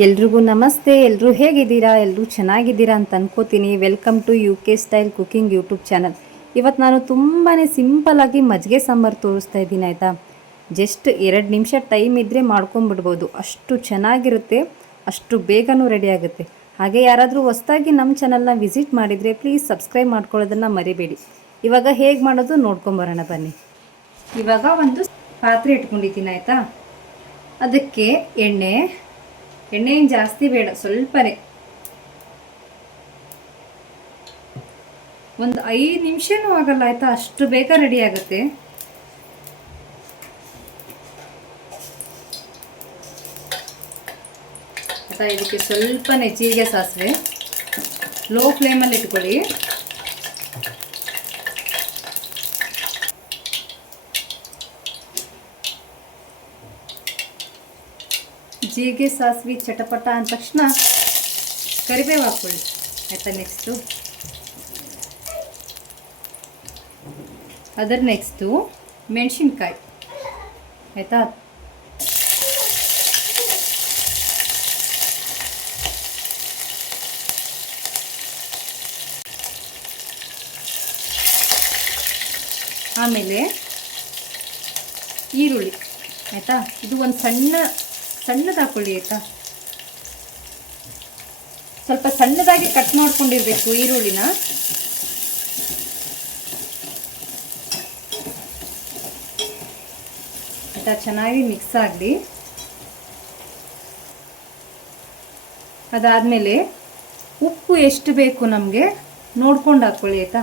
ಎಲ್ರಿಗೂ ನಮಸ್ತೆ. ಎಲ್ಲರೂ ಹೇಗಿದ್ದೀರಾ? ಎಲ್ಲರೂ ಚೆನ್ನಾಗಿದ್ದೀರಾ ಅಂತ ಅನ್ಕೋತೀನಿ. Welcome to UK style cooking YouTube channel. ಇವತ್ತು ನಾನು ತುಂಬಾ ಸಿಂಪಲ್ಲಾಗಿ ಮಜ್ಜಿಗೆ ಸಾಂಬಾರು ತೋರಿಸ್ತಾ ಇದ್ದೀನಿ ಆಯಿತಾ. ಜಸ್ಟ್ 2 ನಿಮಿಷ ಟೈಮ್ ಇದ್ದರೆ ಮಾಡ್ಕೊಂಬಿಡ್ಬೋದು. ಅಷ್ಟು ಚೆನ್ನಾಗಿರುತ್ತೆ, ಅಷ್ಟು ಬೇಗನೂ ರೆಡಿ ಆಗುತ್ತೆ. ಹಾಗೆ ಯಾರಾದರೂ ಹೊಸದಾಗಿ ನಮ್ಮ ಚಾನಲ್ನ ವಿಸಿಟ್ ಮಾಡಿದರೆ ಪ್ಲೀಸ್ ಸಬ್ಸ್ಕ್ರೈಬ್ ಮಾಡ್ಕೊಳ್ಳೋದನ್ನು ಮರಿಬೇಡಿ. ಇವಾಗ ಹೇಗೆ ಮಾಡೋದು ನೋಡ್ಕೊಂಬರೋಣ ಬನ್ನಿ. ಇವಾಗ ಒಂದು ಪಾತ್ರೆ ಇಟ್ಕೊಂಡಿದ್ದೀನಿ ಆಯಿತಾ. ಅದಕ್ಕೆ ಎಣ್ಣೆ ಏನು ಜಾಸ್ತಿ ಬೇಡ, ಸ್ವಲ್ಪನೇ. ಒಂದು 5 ನಿಮಿಷನೂ ಆಗಲ್ಲ ಆಯಿತಾ, ಅಷ್ಟು ಬೇಗ ರೆಡಿ ಆಗುತ್ತೆ. ಆಯಿತಾ, ಇದಕ್ಕೆ ಸ್ವಲ್ಪನೇ ಜೀರಿಗೆ ಸಾಸಿವೆ ಲೋ ಫ್ಲೇಮಲ್ಲಿ ಇಟ್ಕೊಳ್ಳಿ. ಜೀರಿಗೆ ಸಾಸಿವೆ ಚಟಪಟ ಅಂದ ತಕ್ಷಣ ಕರಿಬೇವು ಹಾಕ್ಕೊಳ್ಳಿ ಆಯಿತಾ. ನೆಕ್ಸ್ಟು ಮೆಣಸಿನ್ಕಾಯಿ ಆಯಿತಾ. ಆಮೇಲೆ ಈರುಳ್ಳಿ ಆಯಿತಾ. ಇದು ಒಂದು ಸಣ್ಣದು ಹಾಕ್ಕೊಳ್ಳಿ ಆಯಿತಾ. ಸ್ವಲ್ಪ ಸಣ್ಣದಾಗಿ ಕಟ್ ಮಾಡ್ಕೊಂಡಿರಬೇಕು ಈರುಳ್ಳಿನ. ಆಯಿತಾ, ಚೆನ್ನಾಗಿ ಮಿಕ್ಸ್ ಆಗಲಿ. ಅದಾದಮೇಲೆ ಉಪ್ಪು ಎಷ್ಟು ಬೇಕು ನಮಗೆ ನೋಡ್ಕೊಂಡು ಹಾಕ್ಕೊಳ್ಳಿ ಆಯಿತಾ.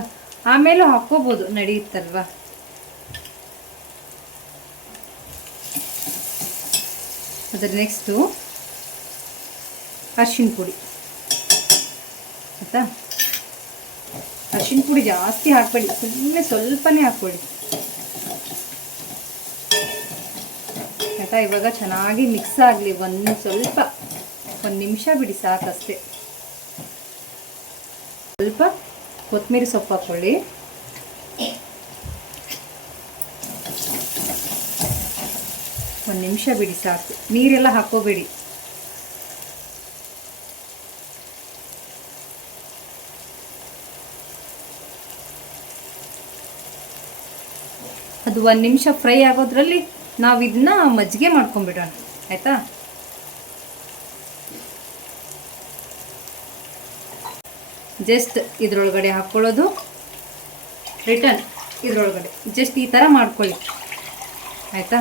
ಆಮೇಲೂ ಹಾಕ್ಕೋಬೋದು, ನಡೆಯುತ್ತಲ್ವ. ಅದರ ನೆಕ್ಸ್ಟು ಅರಿಶಿನ ಪುಡಿ ಆಯಿತಾ. ಅರಿಶಿನ ಪುಡಿ ಜಾಸ್ತಿ ಹಾಕಬೇಡಿ, ಸುಮ್ಮನೆ ಸ್ವಲ್ಪನೇ ಹಾಕ್ಕೊಳ್ಳಿ ಆಯಿತಾ. ಇವಾಗ ಚೆನ್ನಾಗಿ ಮಿಕ್ಸ್ ಆಗಲಿ. ಒಂದು ನಿಮಿಷ ಬಿಡಿ ಸಾಕಷ್ಟೇ. ಸ್ವಲ್ಪ ಕೊತ್ತಂಬರಿ ಸೊಪ್ಪು ಹಾಕ್ಕೊಳ್ಳಿ. ಒಂದು ನಿಮಿಷ ಬಿಡಿ ಸಾಕು, ನೀರೆಲ್ಲ ಹಾಕೋಬೇಡಿ. ಅದು 1 ನಿಮಿಷ ಫ್ರೈ ಆಗೋದ್ರಲ್ಲಿ ನಾವು ಇದನ್ನ ಮಜ್ಜಿಗೆ ಮಾಡ್ಕೊಂಡ್ಬಿಡೋಣ ಆಯಿತಾ. ಜಸ್ಟ್ ಇದ್ರೊಳಗಡೆ ಹಾಕ್ಕೊಳ್ಳೋದು, ರಿಟರ್ನ್ ಇದ್ರೊಳಗಡೆ ಜಸ್ಟ್ ಈ ಥರ ಮಾಡ್ಕೊಳ್ಳಿ ಆಯಿತಾ.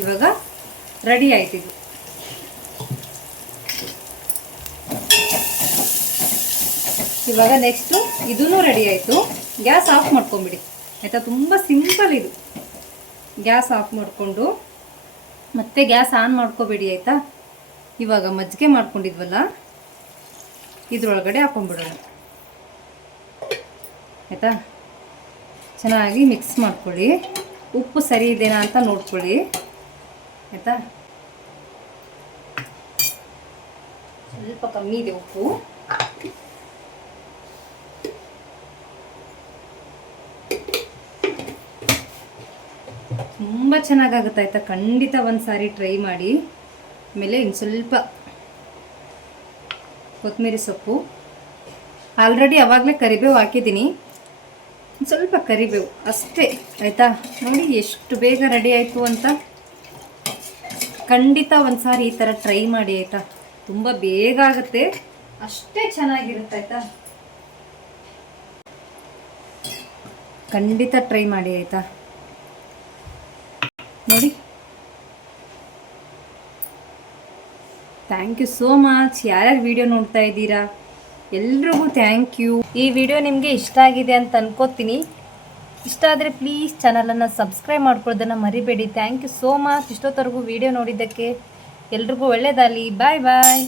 ಇವಾಗ ರೆಡಿ ಆಯ್ತು ಇದು. ಇವಾಗ ನೆಕ್ಸ್ಟು ಇದೂ ರೆಡಿ ಆಯಿತು. ಗ್ಯಾಸ್ ಆಫ್ ಮಾಡ್ಕೊಂಬಿಡಿ ಆಯಿತಾ. ತುಂಬ ಸಿಂಪಲ್ ಇದು. ಗ್ಯಾಸ್ ಆಫ್ ಮಾಡಿಕೊಂಡು ಮತ್ತೆ ಗ್ಯಾಸ್ ಆನ್ ಮಾಡ್ಕೋಬೇಡಿ ಆಯಿತಾ. ಇವಾಗ ಮಜ್ಜಿಗೆ ಮಾಡ್ಕೊಂಡಿದ್ವಲ್ಲ ಇದ್ರೊಳಗಡೆ ಹಾಕೊಂಡ್ಬಿಡೋಣ ಆಯಿತಾ. ಚೆನ್ನಾಗಿ ಮಿಕ್ಸ್ ಮಾಡ್ಕೊಳ್ಳಿ. ಉಪ್ಪು ಸರಿ ಇದೆನಾ ಅಂತ ನೋಡ್ಕೊಳ್ಳಿ ಆಯಿತಾ. ಸ್ವಲ್ಪ ಕಮ್ಮಿ ಇದೆ ಉಪ್ಪು. ತುಂಬ ಚೆನ್ನಾಗಾಗುತ್ತೆ ಆಯಿತಾ. ಖಂಡಿತ ಒಂದು ಸಾರಿ ಟ್ರೈ ಮಾಡಿ. ಆಮೇಲೆ ಇನ್ನು ಸ್ವಲ್ಪ ಕೊತ್ತಂಬರಿ ಸೊಪ್ಪು, ಆಲ್ರೆಡಿ ಆವಾಗಲೇ ಕರಿಬೇವು ಹಾಕಿದ್ದೀನಿ. ಸ್ವಲ್ಪ ಕರಿಬೇವು ಅಷ್ಟೇ ಆಯಿತಾ. ನೋಡಿ ಎಷ್ಟು ಬೇಗ ರೆಡಿ ಆಯಿತು ಅಂತ. ಖಂಡಿತ ಒಂದು ಸಾರಿ ಈ ಥರ ಟ್ರೈ ಮಾಡಿ ಆಯಿತಾ. ತುಂಬ ಬೇಗ ಆಗುತ್ತೆ, ಅಷ್ಟೇ ಚೆನ್ನಾಗಿರುತ್ತೆ ಆಯಿತಾ. ಖಂಡಿತ ಟ್ರೈ ಮಾಡಿ ಆಯಿತಾ. ನೋಡಿ, ಥ್ಯಾಂಕ್ ಯು ಸೋ ಮಚ್. ಯಾರ್ಯಾರು ವಿಡಿಯೋ ನೋಡ್ತಾ ಇದ್ದೀರಾ ಎಲ್ರಿಗೂ ಥ್ಯಾಂಕ್ ಯು. ಈ ವಿಡಿಯೋ ನಿಮಗೆ ಇಷ್ಟ ಆಗಿದೆ ಅಂತ ಅನ್ಕೋತೀನಿ. ಇಷ್ಟ ಆದರೆ ಪ್ಲೀಸ್ ಚಾನಲನ್ನು ಸಬ್ಸ್ಕ್ರೈಬ್ ಮಾಡ್ಕೊಳ್ಳೋದನ್ನು ಮರಿಬೇಡಿ. Thank you so much. ಇಷ್ಟೊತ್ತವರೆಗೂ ವಿಡಿಯೋ ನೋಡಿದ್ದಕ್ಕೆ ಎಲ್ರಿಗೂ ಒಳ್ಳೆಯದಾಗಲಿ. ಬಾಯ್ ಬಾಯ್.